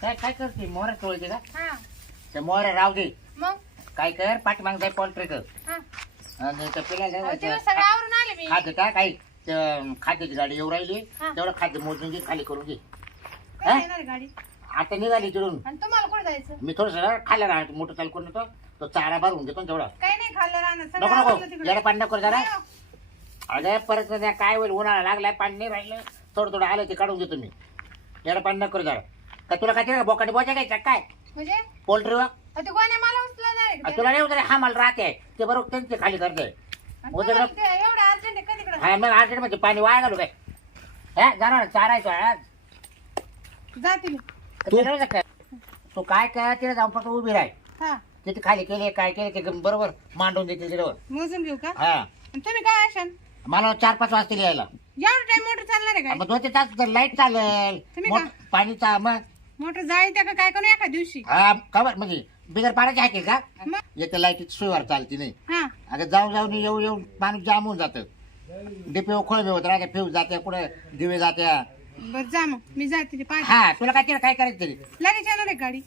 काय काय करते? मोहरा चोळते का? हा. ते मोहरा राव दे. मग? काय कर? पाठीमाग जाय पोल्ट्री कर हा. आणि त्या अहो, तिला सगळं पिला आवरून आले मी. खाद्य का काही? खाद्याची गाडी येऊ राहिली. हा. तेवढं खाद्य मोजून घे खाली करून घे. कधी? येणार आहे गाडी? आता निघाली तिकडून. आणि तुम्हाला कुठे जायचं? मी थोडस खाल्ला राहतो मोठं चालू करून येतो. तो चारा भरून घेतो ना तेवढा. काही नाही खाल्लं राहणार नको सगळं आवरलं नको तिकडे. येडं पाणी नको जरा. नाही हो. अरे परत त्या काय होईल? उन्हाळा लागलाय पाणी नाही राहिलं. थोडं थोडं आलं ते काढून घेतो मी. येडं पाणी नको करू जरा. का तुला काय ते बोकाने बोचा घ्यायचा काय? म्हणजे? ते कोण्या मला का ते? तुला नाही उतरे हा मला राहते. ते बरोबर त्यांचे खाली करते. उद्या एवढं अर्जंट आहे कधी हा मग अर्जंटमध्ये पाणी वाया घालू काय? हा जाणार चारायचं आज. जाते मी ते? काय तू काय काय तिला जाऊन फक्त उभी राह. हा. तिथे खाली केले काय केले ते बरोबर मांडून देते तिच्यावर मोजून घेऊ का? हा. आणि तुम्ही काय असाल मला चार पाच वाजता यायला. एवढं टाइम मोटर चालणार आहे मग काय? दोन ते तास लाइट चालेल. तुम्ही का? पाणीचा मग मोटर जाळी त्या का काय करू एका दिवशी? हा खबर म्हणजे बिगर पाण्याची आहे का मग? एक तर लाईटीची सोयीवर चालती नाही. हा. अगं जाऊन जाऊन येऊ येऊ पाणी जाम होऊन जातं. डिपे खोळ होत राहते फ्यूज जाते पुढे दिवे जात्या बर जा मग. मी जाते ते हा तुला काय तिला काय करायचं तरी? लगेच येणार आहे गाडी.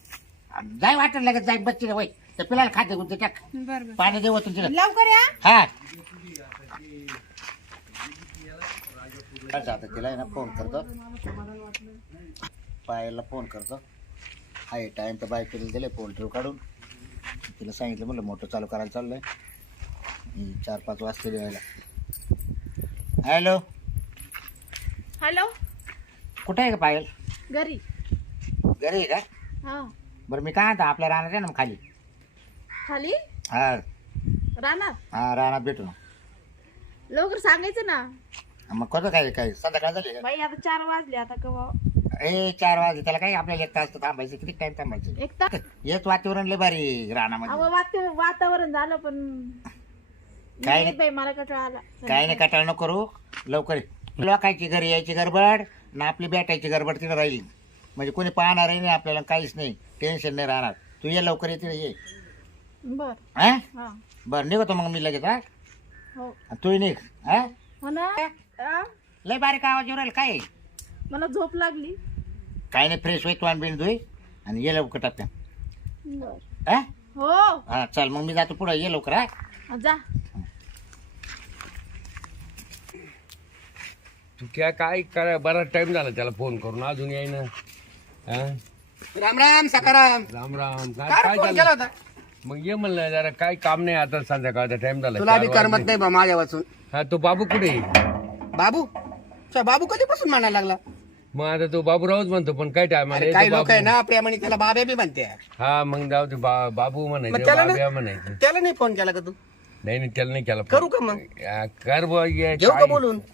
जाय वाटत लगेच जाय बच्ची वय तर पिलाला खाते गुंते टाक. बर बर. पाणी देऊ तुझ्या लवकर या. हा. आता तिला आहे ना फोन करतो. पायाला फोन करतो आहे टाइम तर बाईक केलेलं दिले पोल्ट्री काढून. तिला सांगितलं म्हणलं मोटर चालू करायला चाललंय. हम्म, चार पाच वाजता यायला हॅलो हॅलो कुठे आहे का पायल? घरी. घरी आहे का? हा. बरं मी काय आता आपल्या राहणार आहे ना मग खाली? खाली? हा. राहणार हा राहणार भेटू ना. लवकर सांगायचं ना. मग कसं काय काय संध्याकाळ झाली का? बाई आता चार वाजले आता कवा ए चार वाजले त्याला काय आपल्याला एक तास तर थांबायचं किती टाइम थांबायचं? एक तास? हेच वातावरण लय भारी रानामध्ये. अहो वात- वातावरण झालं पण काय नाही बाई मला कंटाळा आला. काय नाही कटाळ नको करू. लवकर ये. लोकांची घरी यायची गडबड ना आपली भेटायची गडबड तिथे राहिली. म्हणजे कोणी पाहणारही नाही आपल्याला काहीच नाही. टेन्शन नाही राहणार. तू ये लवकर ये तिथे ये. बर. हा? हा. बरं निघतो मग मी लगेच हा? हो. तू निघ हा? हो ना? हा? लय बारीक आवाज येऊ राहील काय? मला झोप लागली. काय नाही फ्रेश होई तू बिन धुई आणि ये लवकर टाकत्या बर. हा हो. हा चल मग मी जातो पुढे ये लवकर हा. जा. तू क्या काय करा बराच टाइम झाला त्याला फोन करून अजून याय ना राम राम सकाराम. राम राम. काय काय काय फोन केला झालं होता? मग ये म्हणलं जरा काय काम नाही आता संध्याकाळचा टाइम झाला तुला बी चार करमत वाजले. नाही बा माझ्या वाचून हा तो बाबू कुठे आहे? बाबू? अच्छा, बाबू कधीपासून म्हणायला लागला? मग आता तो बाबू राहूच म्हणतो पण काय टाइम अरे काही लोक आहे ना प्रेमाने त्याला बाब्या बी म्हणते. हा मग जाऊ ते बा- बाबू मग म्हणायचं त्याला बाब्या नाही फोन केला का तू? नाही नाही त्याला नाही केला. करू का मग? कर बुवा, ये, घेऊ का काय- बोलून? ते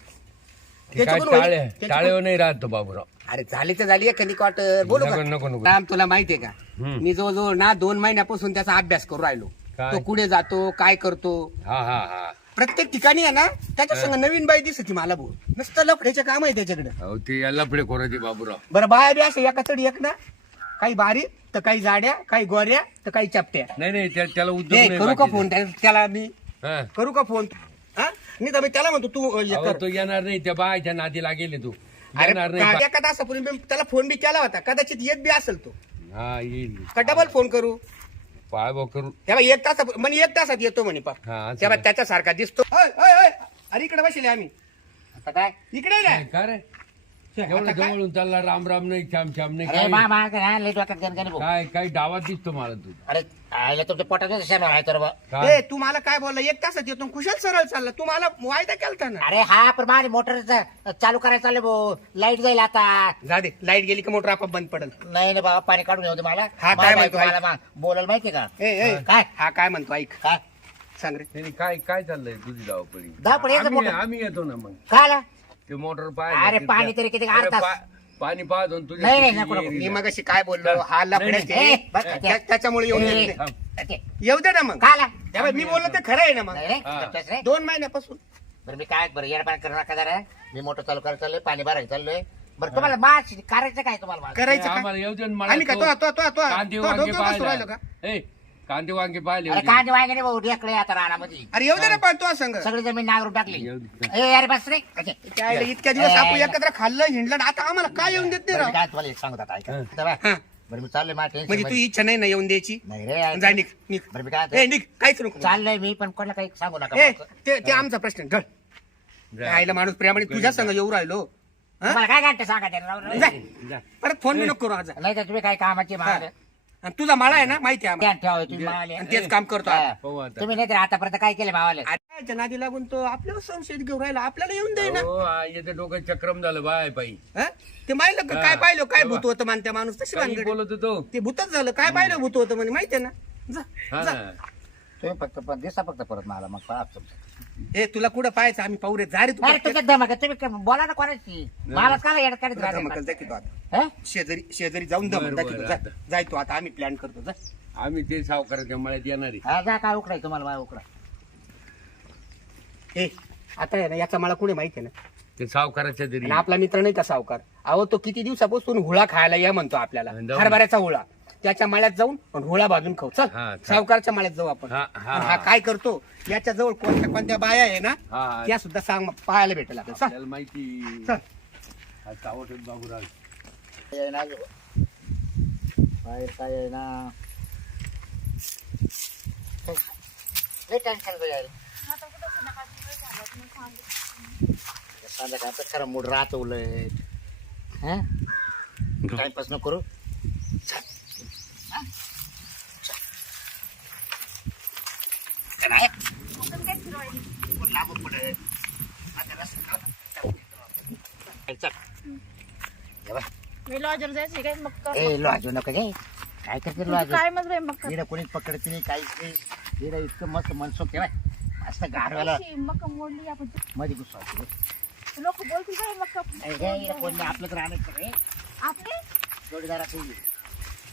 काय त्याच्याकडून होईल? टाळे त्याच्याकडून- टाळेवर नाही राहत तो बाबूराव. अरे झाली तर झाली एखादी क्वार्टर बोलू नको का नको नको. राम तुला माहितीये का? हम्म. मी जवळजवळ ना दोन महिन्यापासून त्याचा अभ्यास करू राहिलो. काय? तो कुठे जातो काय करतो? हा हा हा. प्रत्येक ठिकाणी आहे ना त्याच्या संग नवीन बाई दिसती मला भाऊ नुसतं लफड्याचे काम आहे त्याच्याकडे. अहो ते याला पुढे कोराची बाबूराव. बरं बाया बी असं एका चढ एक ना काही बारीक तर काही जाड्या काही गोऱ्या तर काही चपट्या. नाही नाही त्या- त्याला उद्योग नाही करू का बाकीचा. फोन? त्या- त्याला मी हा. करू का फोन? हा? नाही तर मी त्याला म्हणतो तू अ, हे अहो, कर. तो येणार नाही त्या बायच्या नादी लागेल तू. अरे येणार नाही का- एका तासापूर्वी मी त्याला फोन बी केला होता. कदाचित येत बी असेल तो. हा येईल. का डबल फोन करू? पाय बा करू तेव्हा एक तासा म्हणजे एक तासात येतो म्हणे पा. हा, असं का? त्याच्यासारखा दिसतो. अरे इकडे बसले आम्ही. आता काय? इकडे काय ना. का रे? एवढं जवळून चालला राम राम नाही छाम छाम नाही अरे काय मा मा काय लय डोक्यात गणगणी भाऊ काय काही डावात दिसतो मला तू अरे आयला तुमच्या पोटात आहे तर बा. काय? ए तू मला काय बोलला? एक तासात येतो कुशल सरळ चालला. तू मला वायदा केलता ना? अरे हा पण माझी मोटर चालू करायला चालले भाऊ. लाइट जाईल आता. जा दे लाइट गेली की मोटर आपोआप बंद पडल. नाही नाही बाबा पाणी काढून येऊ दे मला. हा, मला काय म्हणतो, मला मा- बोलायला माहितीये का? ए ए काय? हा काय म्हणतो ऐक. काय? सांग रे. नाही, नाही, काय काय चाललंय तुझी धावपळी? धावपळी याचं आम्ही मोठं- आम्ही येतो ना मग. काय आला? ते मोटर पाय अरे, पाणी तरी किती. पाणी पाहतो ना तुझ्या नाही, नाही, किती नको, नको. एरिया. मी मग काय बोललो हा नाही, त्याच्यामुळे येऊन. थांब. ते- येऊ दे ना मग काय आला? तेव्हा मी बोललो ते खरं आहे ना मग रे, हा. दोन महिन्यापासून बरं मी काय बरं येडपाण करू नका जरा मी मोटर चालू करायला चाललोय पाणी भरायला चाललोय बरं तुम्हाला मास करायचं काय तुम्हाला मास? करायचं नाही, का आम्हाला येऊ दे ना मला का तो- तो तो तो तो कांदे तो वांगे डोक्यावर बसू राहिलो पाहिला का ए कांदे वांगे पाहिले अरे कांदे वांगे नाही भाऊ ढेकळे आता रानामध्ये. अरे येऊ दे ना पण तो सांग. सगळी जमीन नांगरून टाकली. येऊ दे. ए अरे बस रे. अच्छा. इतक्या दिवस आपण एकत्र खाल्लं हिंडलं आता आम्हाला काय येऊन देत नाही बरं, राव? मी काय एक सांगत आता ऐका. हा. बरं मी चाललोय माझ्या म्हणजे तू इच्छा नाही ना येऊन द्यायची? नाही रे जाय बरं मी काय ए काहीच नको चाललंय मी पण कोणाला काही सांगू नका ए. ते ते आमचा प्रश्न ढळ आईला माणूस प्रेमाने तुझ्या संग येऊ राहिलो. हा? काय घंटे सांगा ते राव, राव. जाय. परत फोन बी नको करू आज. नाही तर तुम्ही काय कामाची माल आणि तुझा माळा आहे ना माहिती आहे आम्हाला. ठेवा तुम्ही मावाले. आणि तेच काम करतो आता. पाहू आता. तुम्ही नाही तर आतापर्यंत काय केलं मावाले आता नादी लागून तो आपल्याला संशय घेऊन राहिला आपल्याला येऊन दे ना हो आ, याचं डोकं चक्रम झालं बाय पायी हा? ते माहिलं का काय हा. पाहिलं काय. भूत होतं मानत्या माणूस तशी काही भानगड बोलत होतो ते भूतच झालं काय पाहिलं भूत होतं म्हणे माहितीये ना जा, हा जा. ना. तुम्ही फक्त पण दिसा फक्त परत मला मग पाहा तुमचं. ए तुला कुठं पाहायचं? आम्ही पाहू रे जा रे तू अरे तुझ्या धमक आहे, तुम्ही काय- बोला ना कोणाची मला काय येडत काढत तुला धमकायला जा राहते? की तू आता. हं? शेजारी शेजारी जाऊन दम बरं, जा की तू. बरं, जा. आता. जाय तू आता. आम्ही प्लॅन करतो जा. आम्ही ते सावकाराच्या मळ्यात येणार आहे. हा जा काय उकडाय तुम्हाला मला उकडा ए आता आहे ना याचा मला कुणी माहिती आहे ना? ते सावकाराच्या आणि आपला मित्र नाही का सावकार? अहो तो किती दिवसापासून हुळा खायला या म्हणतो आपल्याला. हरभऱ्याचा हुळा. त्याच्या माळ्यात जाऊन हुळा भाजून खाऊ. चल हा, चल. सावकारच्या माळ्यात जाऊ आपण. हा, हा, काय करतो याच्या जवळ कोणत्या कोणत्या बाया आहे ना हा, हा. त्या सुद्धा सांग पाहायला भेटेल आपल्याला. चल. आपल्याला माहिती. चल. हा चावट बाबूराव. काय आहे ना बाहेर काय आहे ना? लय टेन्शन चं यायला. संध्याकाळी आता खरं मूड राहतो उलट टाइमपास नको करू चल. हा? चल. चल, आहे. कोण लांबून पडेल. आता रस्त्यावर. चल. ये बघ. मी लॉजर जायचे काय मग कर. ए लाजू नको गे. काय करते तुझं लाजू काय मग रे मग कर. इकडे कोणीच पकडत नाही काहीच नाही. इकडे इतकं मस्त मनसोख ठेवाय मस्त गाडवायला अशी मोडली आपण. मध्ये घुसवायचं लोक बोलतील काय मक्का? नाही गे, इकडे कोणी आपलं तर आणायचं रे आपले? जोडीदाराचं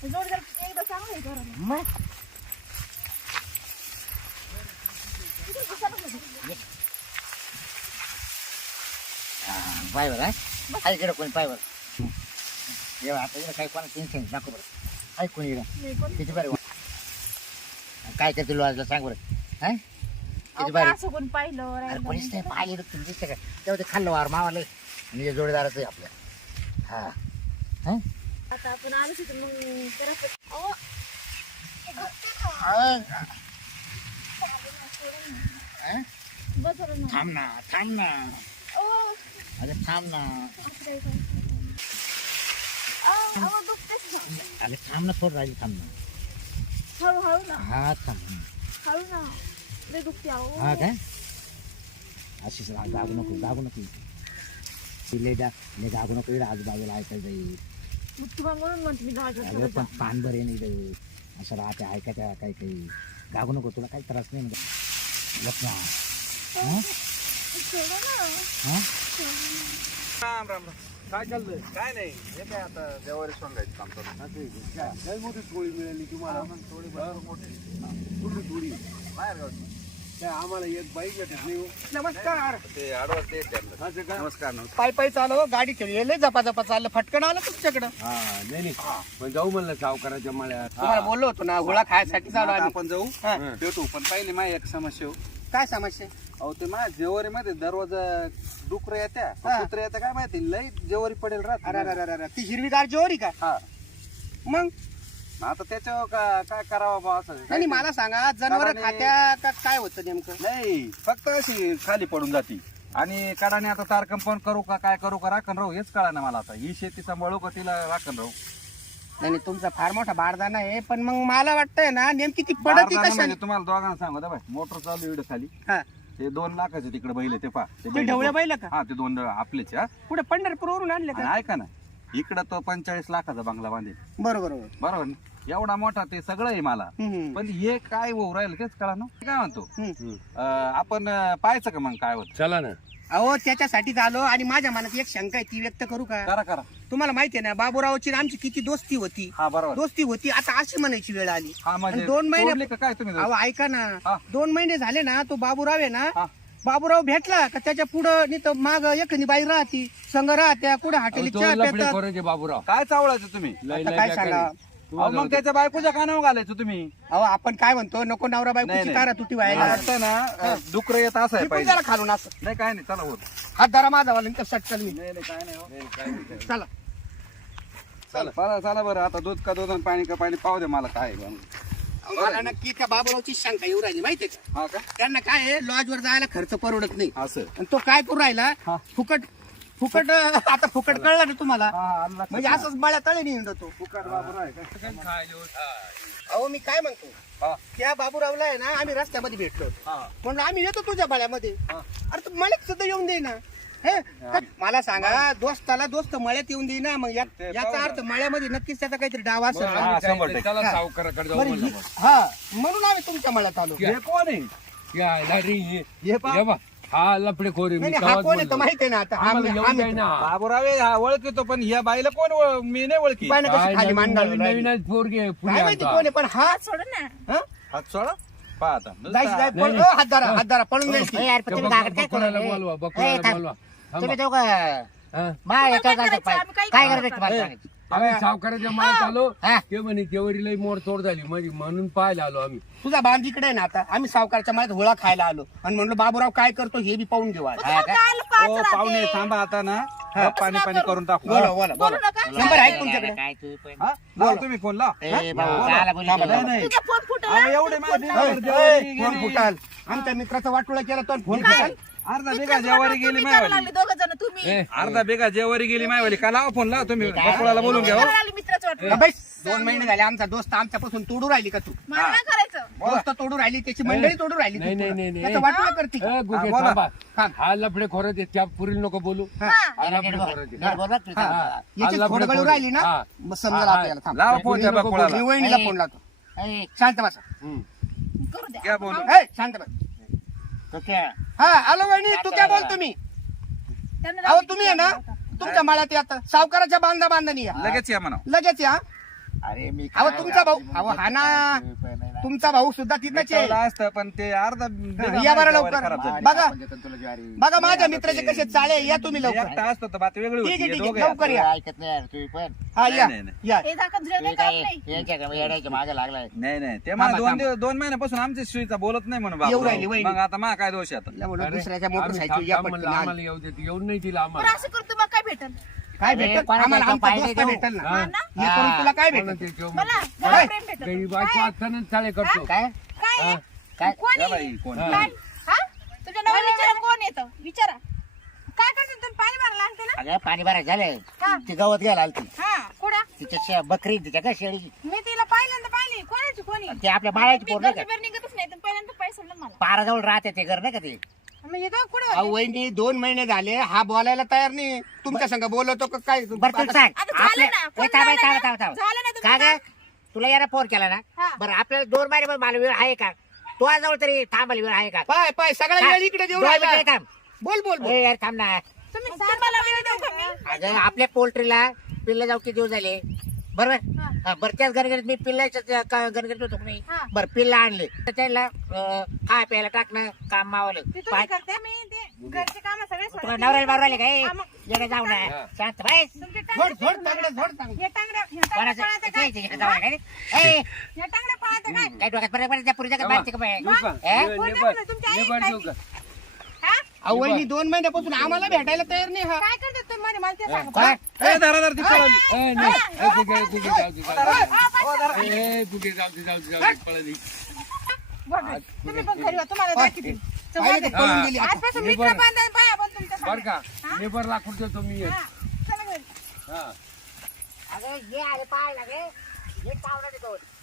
जोडीदार एकदा चांगलं आहे मग? पायवर आहे. इकडे कोणी पायवर जेव्हा आता इकडे काही कोणा टेन्शन नको बरं. आहे कोणी इकडे? किती बरं काय करते वाजला सांग बरं. हा किती कोण पाहिलं अरे राहिलं. कोणीच नाही. पाहिलं तुला दिसतं का तेव्हा ते खाल्लं वार मावाले. आणि हे जोडीदाराचं आहे आपल्या हा. हा? आता आपण आलो तिथे मग जरा अहो, हा? बसवलं ना. थांब ना थांब ना. अरे थांब ना. अरे थांब ना थोडं राहील थांब ना. हळूहळू ना. हा थांब हळू ना. लय दुखते हा काय? अशीच जागू नको जागू नको. ती लय जा लय जागू नको इकडे आजूबाजूला ऐकायला जाईल. तुम्हाला म्हणून म्हणते मी पण पान बरे नाही असं राहते ऐकायचं काही काही. गागू नको तुला काही त्रास नाही. म्हणजे हा? राम राम राम. काय चाललंय? काय नाही. हे काय आता देवारी सांगायचं काम चालू लय मोठी टोळी मिळाली तुम्हाला? थोडी मोठी. थोडी बाहेर गावची काय आम्हाला एक बाईक भेटत नाही हो. नमस्कार. ते आडवास ते नमस्कार नमस्कार. पाय पाय चालव गाडी ठेवली लय जपा जपा चाललं. फटकन आलं तुमच्याकडं. हा नाही नाही. पण जाऊ म्हणलं सावकाराच्या मळ्यात. तुम्हाला बोललो होतो ना हुळा खायसाठी चालू आपण जाऊ. भेटू. पण पहिले माझी एक समस्या हो. काय समस्या? अहो ते माझ्या जेवारी मध्ये दरवाजा डुकर येत्या. हा. कुत्रे येत्या काय माहिती? लई जेवारी पडेल अरे राहत अरे अरे अरे. ती हिरवीगार जोरी का? हा. मग? आता त्याच्यावर का- काय करावं बा असं? नाही नाही, मला सांगा जनावर खात्या का काय होतं नेमकं? नाही फक्त अशी खाली पडून जाती. आणि काढाने आता तार कंपाऊंड करू का काय करू का राखण राहू हेच कळा ना मला आता. ही शेती सांभाळू का तिला राखण राहू? नाही नाही, तुमचा फार मोठा बारदाना आहे पण मग मला वाटतंय ना नेमकी ती पडती बारदाना कशा म्हणजे तुम्हाला दोघांना सांगू मोटर चालू इकडे खाली. हा. ते दोन लाखाचे तिकडे बैल आहे, ते पा ते ढवळे बैल का? हा ते दोन आपलेच हा. कुठे पंढरपूरवरून आणले आणि का ऐका ना इकडं तो पंचेचाळीस लाखाचा बंगला बांधेल. बरोबर बरोबर. बरोबर ना? एवढा मोठा ते सगळं आहे मला. हम्म, पण हे काय होऊ राहिलं तेच कळा ना? काय म्हणतो? हम्म. अं, आपण अं, पाहायचं का मग काय होत? चला ना. अहो त्याच्यासाठीच आलो आणि माझ्या मनात एक शंका आहे ती व्यक्त करू का? करा करा. तुम्हाला माहिती आहे ना बाबूरावची आणि आमची किती दोस्ती होती. हा बरोबर. दोस्ती होती आता अशी म्हणायची वेळ आली. हा म्हणजे आणि दोन महिने- तोडले का काय तुम्ही अहो ऐका ना. हा. दोन महिने झाले ना तो बाबूराव आहे ना हा. बाबूराव भेटला का त्याच्या पुढं नाही तर माग एखादी बाई राहती संघ राहत्या कुठे हॉटेल चहा पितात. काय चावळायचं तुम्ही? आता काय. सांगा? अहो, मग त्याच्या बायकोच्या कानावर घालायचं तुम्ही. अहो आपण काय म्हणतो? नको नवरा नाही, बायकोची नाही. कारा तुटी व्हायला. वाटतं ना डुकर येत असं पाहिजे. जरा खालून असं. नाही काय नाही चला होत हात धरा माझा वाला तर सटकल मी नाही नाही काय नाही हो. चला. चला चला चला बरं. आता दूध का दूध आणि पाणी का पाणी पाहू दे मला काय आहे. मला नक्की त्या बाबूरावची शंका येऊ राहिली माहितीये का? हा का? त्यांना काय आहे लॉजवर जायला खर्च परवडत नाही. असं. आणि तो काय करू राहिला? हा. फुकट फुकट आता फुकट कळलं ना तुम्हाला. म्हणजे असंच बळ्या तळे नाही तो फुकट बाबू आहे का? अहो मी काय म्हणतो. त्या बाबूरावला आहे ना आम्ही रस्त्यामध्ये भेटलो होतो हा. म्हणलं आम्ही येतो तुझ्या बळ्यामध्ये. अरे तू मळ्यात सुद्धा येऊन दे ना हे? का- मला सांगा दोस्ताला दोस्त मळ्यात येऊन दे ना मग या- याचा अर्थ मळ्यामध्ये नक्कीच त्याचा काहीतरी डाव असेल हा, काय शंभर ते टक्के. त्याला हा. सावकाराकडे जाऊ बरं, म्हणलं ही- मग. हा म्हणून आम्ही तुमच्या मळ्यात आलो हे कोण आहे या, हे- हे पहा. हे हा लपडे खोरे नाही मी नाही, हा तेव्हाच कोण आहे तर. माहिती आहे ना आता हा आम्हाला हा ना बाबूराव हा ओळखतो पण ह्या बाईला कोण ओळ- मी नाही ओळखी पाय ना कशी काय खाली नवीन मान घालून नवीन राहिली. नवीनच पोरगी आहे, पुढे काय माहिती आता. कोण आहे पण हा सोड ना हा? हात सोडा पहा आता जायचं जाय नाही, पळ- नाही. अ, हात धरा हात धरा पळून यार पण तुम्ही गागड काय करू बकुळाला राहिले? बोलवा, ए, बकुळाला थांब. बोलवा. थांबा. तुम्ही दोघं हा? तुम्हाला याच्यावर काय करायचं? आम्ही काय काय करू? करायचं तुम्हाला ए, सांगायचं? आम्ही सावकाराच्या माळ्यात आलो. हा. ते म्हणे तेवढी लई मोड तोड झाली म्हणजे म्हणून पाहायला आलो आम्ही. तुझा बांध इकडे आहे ना आता. आम्ही सावकारच्या मळ्यात होळा खायला आलो. आणि म्हणलो बाबूराव काय करतो हे बी पाहून घेऊ आज. हा ओ पाहुणे थांबा आता ना. हा. पाणी पाणी करून टाकू. बोला बोला नंबर आहे तुमच्याकडे. काय तू पण? हा? लावा तुम्ही फोन ला ए, भाऊ, काला बोलली थांबा, तुला? नाही नाही. तुझा फोन फुटला. अहो, एवढे माहिती नाही. फोन फुटाल. आमच्या मित्राचा वाटोळा केला तो फोन फुटाल. अर्धा बेगा जेवारी गेली मायवाली. दोघ जण तुम्ही. अर्धा बेगा जेवारी गेली मायवाली. का लावा फोन लावा तुम्ही? बकुळाला बोलून घ्या हो. मित्राचं वाटलं अबे, दोन महिने झाले आमचा दोस्त आमच्यापासून तोडू राहिली का तू? मला नाही करायचं. दोस्त तोडू राहिली त्याची मंडळी तोडू राहिली नाही, करते. ए, गुगे, हा, बोला. थांबा. थांब. हा लफडे खोरत त्या पुरील नको बोलू. हा. लफडे. हा. याची खोडगळू राहिली ना हा. मग समजा हा, आपल्याला थांब. लावा फोन त्या. बकुळाला फोन लावतो. ए, शांत बसा. हम्म. करू द्या. क्या बोलू ए, शांत बस? हा आलो वहिनी तू काय बोल तुम्ही त्यांना अहो तुम्ही आहे ना? तुमच्या माळात या आता. सावकाराच्या बांधा बांधणी या. लगेच या म्हणा. लगेच या. अरे मी अहो काय तुमचा भाऊ अहो हा ना. तुमचा भाऊ सुद्धा तिथंच आहे असतं पण ते अर्धा या बरं लवकर. खराब झाली. बघा. ज्वारी. बघा माझ्या मित्राचे कसे चाळे या तुम्ही लवकर एकटा असतो तर बात वेगळी ठीक होती आहे हे ठीक दोघं आहे. लवकर या ऐकत नाही यार तू पण हा या नाही, नाही, या हे झाकण तू झुरळ काय काम नाही याच्या का- येड्याच्या मागे लागलाय नाही नाही ते थांबा, मला दोन थांबा. दिवस दोन महिन्यापासून आमच्या सुईचा बोलत नाही म्हणून येऊ बाबा राहिली, वहिनी. मग आता मा काय दोष आहे आता दुसऱ्याच्या मोटरसायकल या आम्हाला येऊ देत येऊन नाही तिला आम्हाला असं करतो मग काय भेटल काय कोणाच्या आम्हाला आमचा पाय दोस्त देऊ? भेटल ना. हा. ना हे. करून तुला काय भेटल? मला काय? बायको असताना चाळे करतो. काय? काय आहे? काय कोण आहे? हा. काय? हा? तुझ्या नवरा विचारा कोण येतं विचारा. काय करतो? तुम्ही पाणी भरायला आणते ना? अगं पाणी झालंय. हा. ती गवत घ्यायला आलती. हा कुठं? तिच्या शे- बकरी तिच्या का शेळीची? मी तिला पहिल्यांदा पाहिली. कोणाची कोणी? ते आपल्या बाळाची मी पोर नाही का? नाही पहिल्यांदा पैसे सोडलं मला. पाराजवळ राहते ते घर नाही का ते? कुठं अहो वहिनी दोन महिने झाले हा बोलायला तयार नाही तुमच्या संग बोलवतो का काय बरं तुला सांग आता झालं आपल्या- ना, ए, फोन थांब, लावला थांब, ना? थांब, थांब. झालं ना तुमचं का ग काम? तुला याला फोन केला ना हा. बरं आपल्याला दोन महिने मला वेळ आहे का तो जवळ तरी थांबायला वेळ आहे का पाय पाय. वेळ इकडे देऊ दोन राहिला. मिनिटं थांब. बोल बोल बोल ए, यार थांब ना तुम्ही मला वेळ देऊ का मी अगं आपल्या पोल्ट्रीला पिल्ला जाऊ किती दिवस झाले बरोबर हा. हा, बरं त्याच गणगणित मी पिल्लाच्या गणगणित होतो हा. बरं पिल्ला आणले. तर त्याला अं, खाय प्यायला टाकणं काम मावलं. ते तुम्ही पाय करते मी ते घरचे काम सगळे तुला. नवऱ्याला राहिले काय? हा, मग. जाऊ ना शांत बाय तुमचे झोड टांगडे झोड तांगडं झोड तांगडं. हे हे कोणाचं? पळायचं काय? ते- ते- जाऊ नका रे. ए, हे टांगड्या पळायचं काय? काय डोक्यात पर्यंत पर्यंत त्या पुरीच्या का बाहेरची का बाहेर? येऊ का? कोण आई येऊ का? हा? अहो वहिनी दोन महिन्यापासून आम्हाला भेटायला तयार नाही हा. काय मध्ये मला ते सांगा कोण? ए, धरा धरा ती पळाली. ए, नाही. ए, गुगे, गुगे, जाऊ दे, जाऊ दे. ए, गुगे, जाऊ दे, जाऊ दे, जाऊ दे, पळाली. बघा, तुम्ही पण घरी वा, तुम्हाला दाखवते. चल, पाहिलं वाजव. ते पळून गेली आता. आजपासून हे मित्र बरं. बांधा पाया पण तुमच्या बर का हा? लेबर लाकूड देतो मी एक. हा, चला घरी. हा अगं, ये आले पाहायला गे. ये चावलं ते दोन. ते